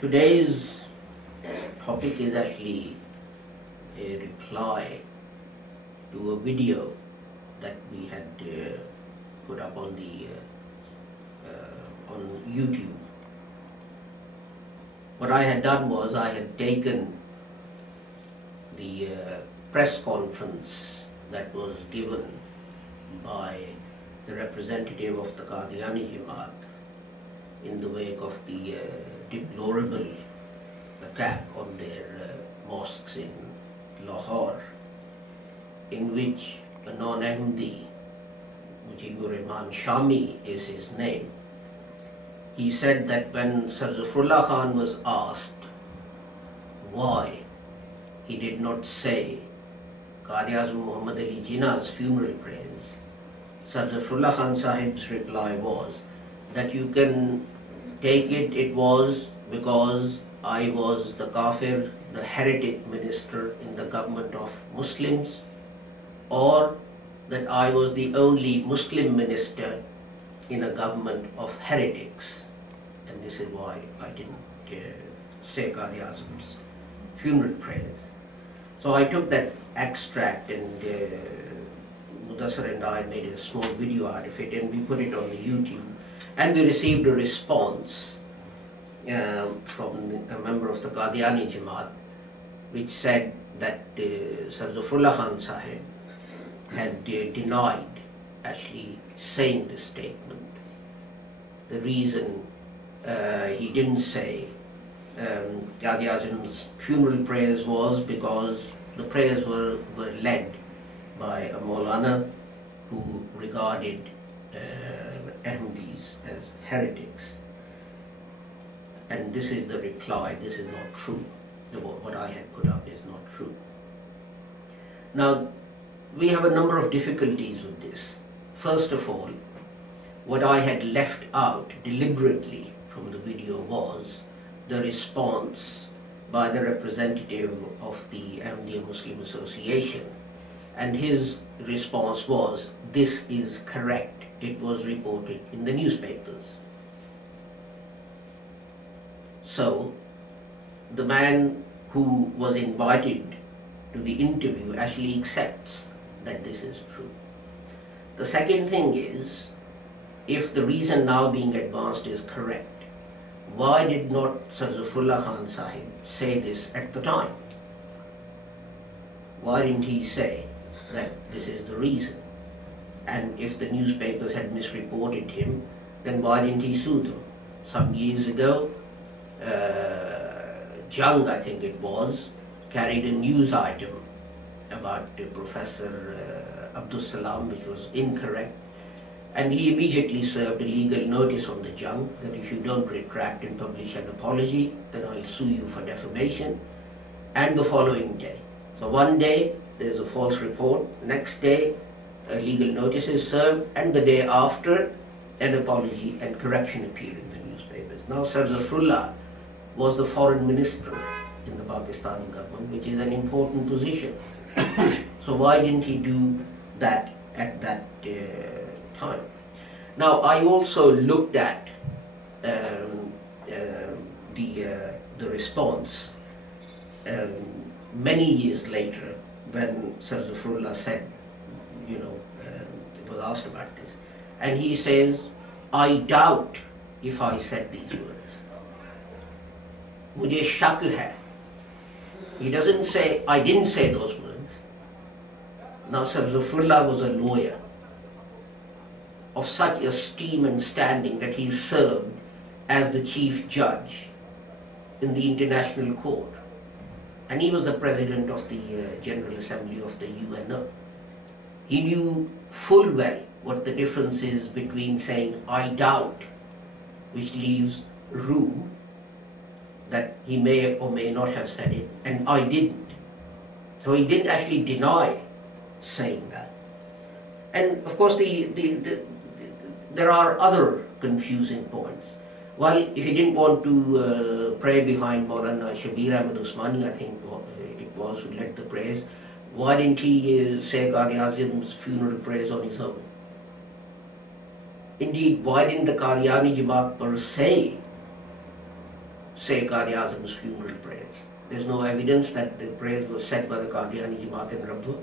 Today's topic is actually a reply to a video that we had put up on the on YouTube. What I had done was I had taken the press conference that was given by the representative of the Qadiani jamaat in the wake of the deplorable attack on their mosques in Lahore, in which a non-Ahmadi, Mujibur Rahman Shami is his name. He said that when Sir Zafarullah Khan was asked why he did not say Qaid-i-Azam Muhammad Ali Jinnah's funeral prayers, Sir Zafarullah Khan Sahib's reply was that you can take it was because I was the kafir, the heretic minister in the government of Muslims, or that I was the only Muslim minister in a government of heretics. And this is why I didn't say Qadianism's funeral prayers. So I took that extract and Mudassar and I made a small video out of it and we put it on the YouTube, and we received a response from a member of the Qadiani jamaat, which said that Sir Zafarullah Khan Sahib had denied actually saying this statement. The reason he didn't say Qaid-i-Azam's funeral prayers was because the prayers were led by a Maulana who regarded Ahmadis as heretics. And this is the reply: this is not true. What I had put up is not true. Now, we have a number of difficulties with this. First of all, what I had left out deliberately from the video was the response by the representative of the Ahmadiyya Muslim Association. And his response was, this is correct. It was reported in the newspapers. So, the man who was invited to the interview actually accepts that this is true. The second thing is, if the reason now being advanced is correct, why did not Sir Zafarullah Khan Sahib say this at the time? Why didn't he say that this is the reason? And if the newspapers had misreported him, then why didn't he sue them? Some years ago, Jung, I think it was, carried a news item about Professor Abdul Salam, which was incorrect, and he immediately served a legal notice on the Jung that if you don't retract and publish an apology, then I'll sue you for defamation. And the following day, so one day there's a false report, next day a legal notice is served, and the day after an apology and correction appeared in the newspapers. Now Sir Zafarullah was the foreign minister in the Pakistani government, which is an important position. So why didn't he do that at that time? Now I also looked at the response many years later when Sir Zafarullah said, was asked about this, and he says, I doubt if I said these words. Mujhe shak hai. He doesn't say, I didn't say those words. Now Sir Zafarullah was a lawyer of such esteem and standing that he served as the chief judge in the International Court. And he was the president of the General Assembly of the UNO. He knew full well what the difference is between saying, I doubt, which leaves room that he may or may not have said it, and I didn't. So he didn't actually deny saying that. And of course there are other confusing points. Well, if he didn't want to pray behind Maulana Shabir Ahmad Usmani, I think it was, who led the prayers, why didn't he say Qaid-i-Azam's funeral prayers on his own? Indeed, why didn't the Qadiani jamaat per se say Qaid-i-Azam's funeral prayers. There's no evidence that the prayers were said by the Qadiani jamaat in Rabwa.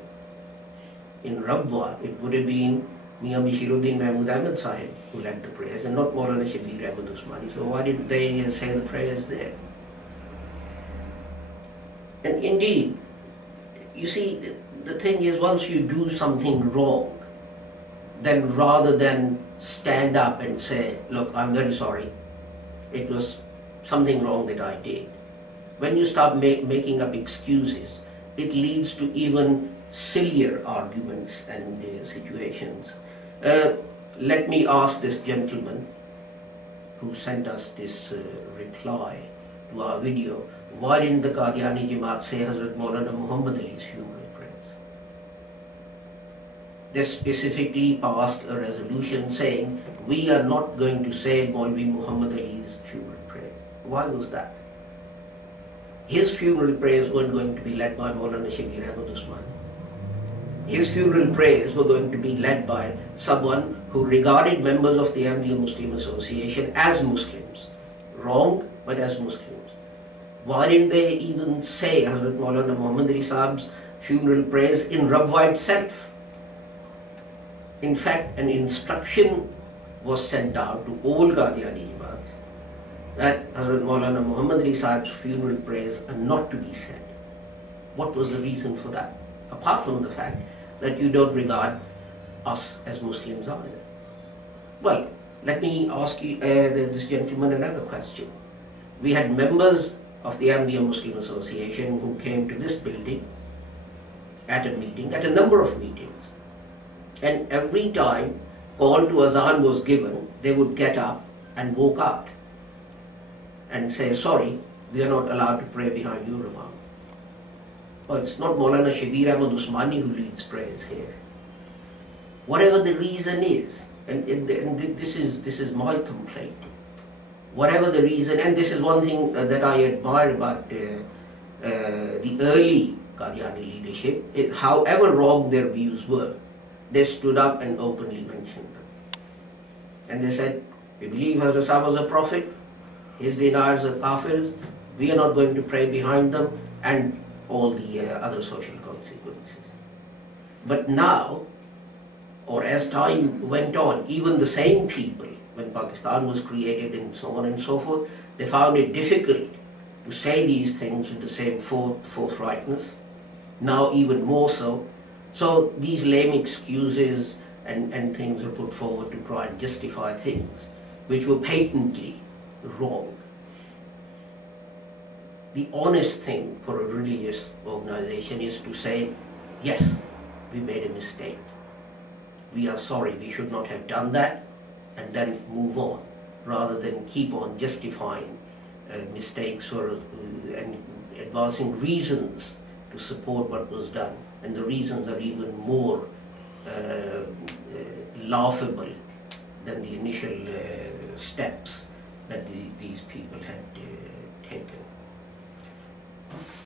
In Rabwa, it would have been Mian Bashiruddin Mahmud Ahmed Sahib who led the prayers and not Maulana Shabir Ahmad Usmani. So why did they say the prayers there? And indeed, you see, the thing is, once you do something wrong, then rather than stand up and say, look, I'm very sorry, it was something wrong that I did. When you start making up excuses, it leads to even sillier arguments and situations. Let me ask this gentleman who sent us this reply to our video, why didn't the Qadiani Jamaat say Hazrat Maulana Muhammad Ali's funeral prayers? They specifically passed a resolution saying, we are not going to say Maulvi Muhammad Ali's funeral prayers. Why was that? His funeral prayers weren't going to be led by Maulana Shabir Ahmad Usmani. His funeral prayers were going to be led by someone who regarded members of the Ahmadiyya Muslim Association as Muslims. Wrong, but as Muslims. Why didn't they even say Hazrat Maulana Muhammad Ali Sahab's funeral prayers in Rabwa itself? In fact, an instruction was sent out to all Qadiani Jamaats that Hazrat Maulana Muhammad Ali Sahab's funeral prayers are not to be said. What was the reason for that? Apart from the fact that you don't regard us as Muslims either. Well, let me ask you, this gentleman another question. We had members of the Ahmadiyya Muslim Association who came to this building at a meeting, at a number of meetings. And every time call to Azan was given, they would get up and walk out and say, sorry, we are not allowed to pray behind your Imam. Well, it's not Maulana Shabir Ahmad Usmani who leads prayers here. Whatever the reason is, and this is my complaint. Whatever the reason, and this is one thing that I admire about the early Qadiani leadership, however wrong their views were, they stood up and openly mentioned them. And they said, we believe Hazrat Sahib was a prophet, his deniers are kafirs, we are not going to pray behind them, and all the other social consequences. But now, or as time went on, even the same people, when Pakistan was created and so on and so forth, they found it difficult to say these things with the same forthrightness, now even more so. So these lame excuses and things are put forward to try and justify things which were patently wrong. The honest thing for a religious organization is to say, yes, we made a mistake. We are sorry, we should not have done that, and then move on, rather than keep on justifying mistakes or and advancing reasons to support what was done. And the reasons are even more laughable than the initial steps that these people had taken.